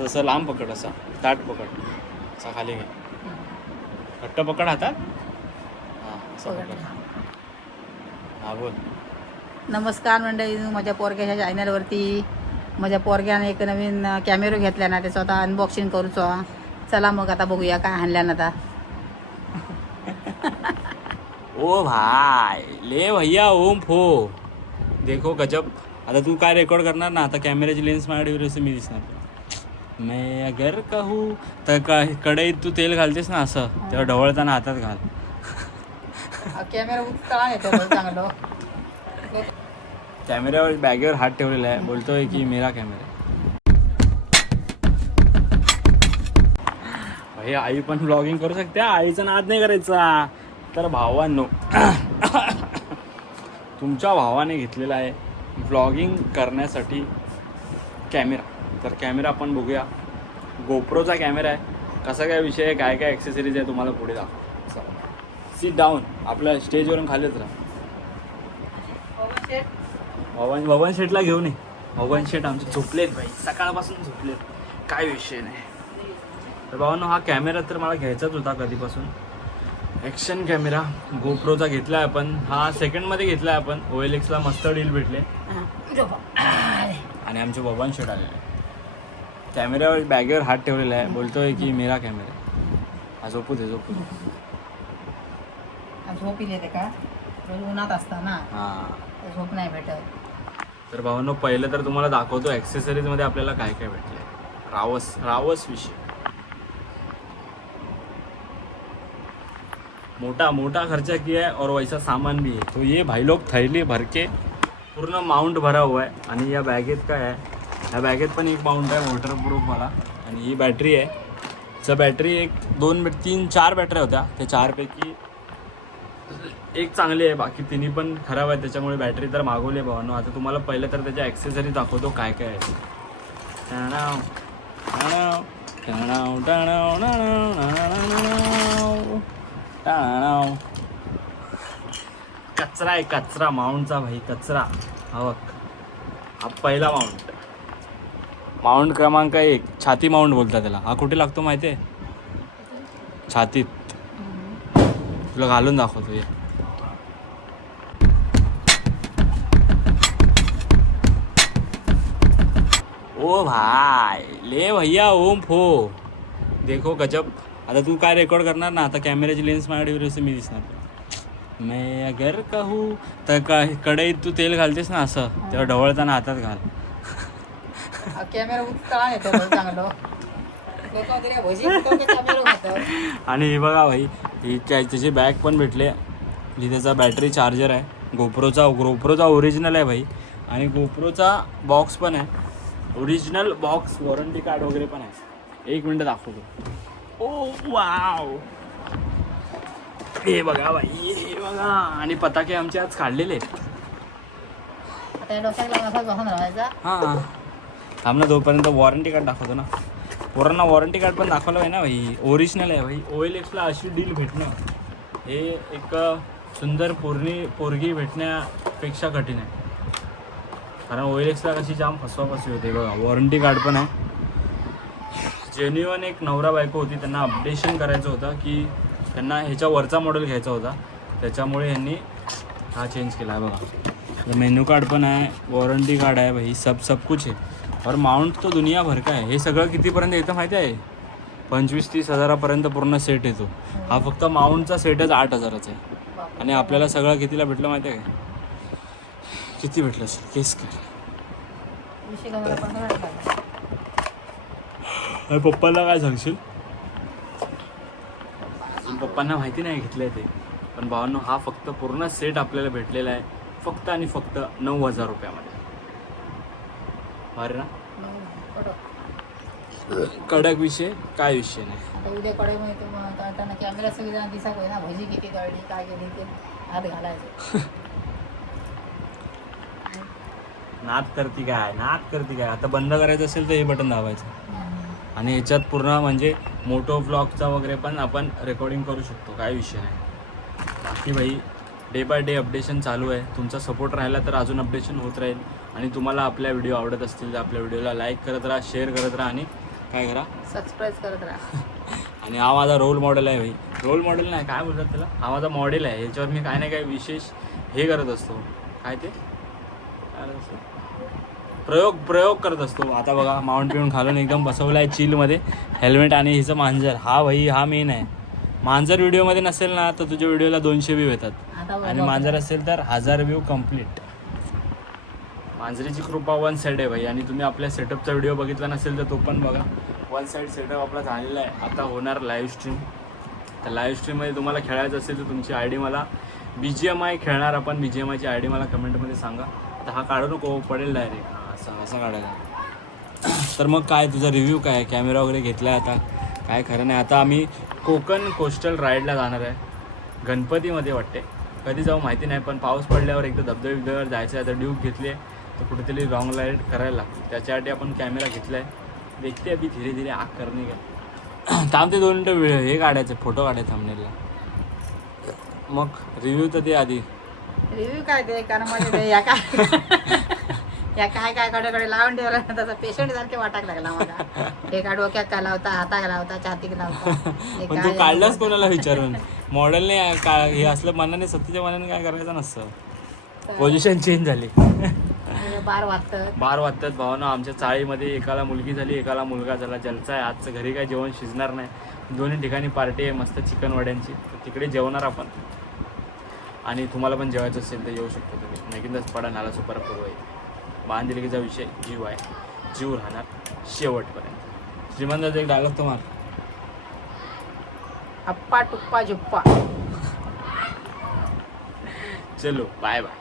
असं लांब पकड, असा ताट पकड, असा खाली घे, घट्ट पकड हातात. हां असं पकड. हां बोल. नमस्कार मंडळी, माझ्या पोरग्याच्या चॅनलवरती माझ्या पोरग्याने एक नवीन कॅमेरा घेतला ना, त्याचं आता अनबॉक्सिंग करूचो. चला मग आता बघूया काय आणल्यान आता. ओ भाई ले भैया ओम फो देखो गजब. आता तू काय रेकॉर्ड करणार ना, आता कॅमेऱ्याची लेन्स माझ्याकडे मी दिसणार. मैं अगर कहू तर कढईत तू तेल घालतेस ना असं, तेव्हा ढवळताना हातात घाल. कॅमेरा उचला येतो चांगलं. कॅमेऱ्यावर बॅगेवर हात ठेवलेला आहे, बोलतोय की मेरा कॅमेरा. भाई आई पण ब्लॉगिंग करू शकते, आईचा नाद नाही करायचा. तर भावांनो, तुमच्या भावाने घेतलेला आहे ब्लॉगिंग करण्यासाठी कॅमेरा. तर कॅमेरा आपण बघूया, गोप्रोचा कॅमेरा आहे. कसा काय विषय आहे, काय काय ॲक्सेसरीज आहे तुम्हाला पुढे दाखव. सीट डाऊन, आपल्या स्टेजवरून खालीच राहा. भवन शेटला घेऊन ये. भवन शेट आमचे झोपलेत भाई, सकाळपासून झोपलेत, काय विषय नाही. तर भावांनो, हा कॅमेरा तर मला घ्यायचाच होता कधीपासून. ॲक्शन कॅमेरा गोप्रोचा घेतला आहे आपण. हा सेकंडमध्ये घेतला आहे आपण. OLXला मस्त डील भेटले आणि आमचे भवन शेट आलेले. कॅमेऱ्यावर बॅगेवर हात ठेवलेला आहे, बोलतोय की मेरा कॅमेरा. हा झोपू दे, झोपू दे. झोप येते का, रोज उन्हात असता ना, हां झोप नाही भेटत. तर भावांनो, पहिलं तर तुम्हाला दाखवतो ॲक्सेसरीजमध्ये आपल्याला काय काय भेटले. रावस विषय मोटा खर्चा किया है और वैसा सामान भी है. तो ये भाई लोग थैली भर के पूर्ण माउंट भरा हुआ है. आणि या बॅगेत काय आहे, या बॅगेत पण एक माउंट आहे वॉटरप्रूफवाला. आणि ही बॅटरी आहे. चं बॅटरी 1 2 3 4 बॅटऱ्या होत्या, त्या 4पैकी एक चांगली आहे, बाकी तिन्ही पण खराब आहे. त्याच्यामुळे बॅटरी तर मागवली आहे भावांनो. आता तुम्हाला पहिलं तर त्याच्या ॲक्सेसरी दाखवतो काय काय आहे. कचरा आहे, कचरा माउंटचा भाई, कचरा. हा बघ, हा पहिला माउंट क्रमांक 1, छाती माउंट बोलतात त्याला. हा कुठे लागतो माहिती आहे, छातीत. तुला घालून दाखवतो ये. ओ भाई ले भैया ओम फो देखो गजब. आता तू काय रेकॉर्ड करणार ना, आता कॅमेऱ्याची लेन्स माझ्याकडे मी दिसणार. मैं अगर कहू तर कढईत तू तेल घालतेस ना असं, तेव्हा ढवळताना हातात घाल. कॅमेरा उचला येतो चांगलं. आणि हे बघा भाई, ही त्याची बॅग पण भेटले, जी त्याचा बॅटरी चार्जर आहे. गोप्रोचा ओरिजिनल आहे भाई. आणि गोप्रोचा बॉक्स पण आहे, ओरिजिनल बॉक्स, वॉरंटी कार्ड वगैरे पण आहे. 1 मिनटं दाखवतो. ओ वाव, हे बघा भाई, हे बघा. आणि पताके आमचे आज काढलेले. हां थांब ना, तोपर्यंत वॉरंटी कार्ड दाखवतो ना. पोरांना वॉरंटी कार्ड पण दाखवलं आहे ना भाई, ओरिजिनल आहे भाई. OLXला अशी डील भेटणं हे एक सुंदर पोरगी भेटण्यापेक्षा कठीण आहे. कारण OLXला कशी जाम फसवाफसवी होते. बघा, वॉरंटी कार्ड पण आहे. जेन्युअन एक नवरा बायको होती, त्यांना अपडेशन करायचं होतं की त्यांना ह्याच्या वरचा मॉडेल घ्यायचा होता, त्याच्यामुळे यांनी हा चेंज केला आहे. बघा, मेन्यू कार्ड पण आहे, वॉरंटी कार्ड आहे भाई, सब कुछ आहे. और माउंट तो दुनिया भर का आहे. हे सगळं कितीपर्यंत येतं माहिती आहे, 25-30 हजारापर्यंत पूर्ण सेट येतो. हा फक्त माउंटचा सेटच 8 हजाराचा आहे. आणि आपल्याला सगळं कितीला भेटलं माहिती आहे काय, किती भेटलं असेल केस कर. पप्पांना काय सांगशील. पप्पांना माहिती नाही घेतलं आहे ते. पण भावांनो, हा फक्त पूर्ण सेट आपल्याला भेटलेला आहे फक्त आणि फक्त 9,000 रुपयामध्ये. बरं ना, कडक विषय, काय विषय नाही. आता उद्या कडे कॅमेरा सगळी जण दिसा ना, भजी किती तळली काय केली ते हात घालायचं. नाद करती काय. आता बंद करायचं असेल तर हे बटन दाबायचं. आणि याच्यात पूर्ण म्हणजे मोटो व्लॉगचा वगैरे पण आपण रेकॉर्डिंग करू शकतो, काय विषय नाही. बाकी भाई, डे बाय डे अपडेशन चालू आहे. तुमचा सपोर्ट राहिला तर अजून अपडेशन होत राहील. आणि तुम्हाला आपल्या व्हिडिओ आवडत असतील तर आपल्या व्हिडिओला लाईक करत राहा, शेअर करत राहा आणि काय करा सबस्क्राईब करत राहा. आणि हा माझा रोल मॉडेल आहे भाई. रोल मॉडेल नाही काय बोलतात त्याला, हा माझा मॉडेल आहे. याच्यावर मी काय नाही काय विशेष हे करत असतो. काय ते प्रयोग करत असतो. आता बघा माउंट पिऊन खालून एकदम बसवलं आहे चिलमध्ये. हेल्मेट आणि हिचं मांजर. हा भाई हा मेन आहे. मांजर व्हिडिओमध्ये नसेल ना तर तुझ्या व्हिडिओला 200 व्ह्यू येतात आता आणि मांजर असेल तर 1000 व्ह्यू कम्प्लीट. मांजरीची कृपा वन साईड आहे भाई. आणि तुम्ही आपल्या सेटअपचा व्हिडिओ बघितला नसेल तर तो पण बघा. वन साईड सेटअप आपला झालेला आहे. आता होणार लाईव्ह स्ट्रीम. तर लाईव्ह स्ट्रीममध्ये तुम्हाला खेळायचं असेल तर तुमची आय डी मला BGMI खेळणार आपण. BGMIची आय डी मला कमेंटमध्ये सांगा. आता हा काढू नको पडेल डायरेक्ट. हां असं काढायला. तर मग काय तुझा रिव्ह्यू काय आहे? कॅमेरा वगैरे घेतला आहे आता काय खरं नाही. आता आम्ही कोकण कोस्टल राईडला जाणार आहे गणपतीमध्ये वाटते. कधी जाऊ माहिती नाही पण पाऊस पडल्यावर एकदा धबधब्यावर जायचं आहे. आता ड्यूक घेतली आहे तर कुठेतरी लॉंग राईड करायला लागते. त्याच्यासाठी आपण कॅमेरा घेतला आहे. देखते अभी धीरे धीरे आग करणे का. थांबते 2 मिनटं हे काढायचं फोटो काढायचं थांबनेला. मग रिव्ह्यू तर दे आधी. रिव्ह्यू काय ते कारण माझे ते या काय कडे लावून ठेवला तसं पेशंट सारखे वाटायला लागला मला. हे का डोक्यात का लावता, हाताक लावता, छातीक लावता. पण तू काढलास कोणाला विचारून? मॉडेलने हे असलं मनाने स्वतःच्या मनाने काय करायचं नसतं. पोझिशन चेंज झाली. बार वाजतात भावना. आमच्या चाळीमध्ये एकाला मुलगी झाली एकाला मुलगा झाला. जलसा आहे आजचं. घरी काय जेवण शिजणार नाही. दोन्ही ठिकाणी पार्टी आहे मस्त चिकन वड्यांची. तर तिकडे जेवणार आपण. आणि तुम्हाला पण जेवायचं असेल तर येऊ शकतो तुम्ही. नगिंदच पडा नाला सुपर पूर्व आहे. बांधिलकीचा विषय जीव आहे. जीव राहणार शेवटपर्यंत. श्रीमंताचा एक डायलॉग तो मार. अप्पा टुप्पा झुप्पा. चलो बाय बाय.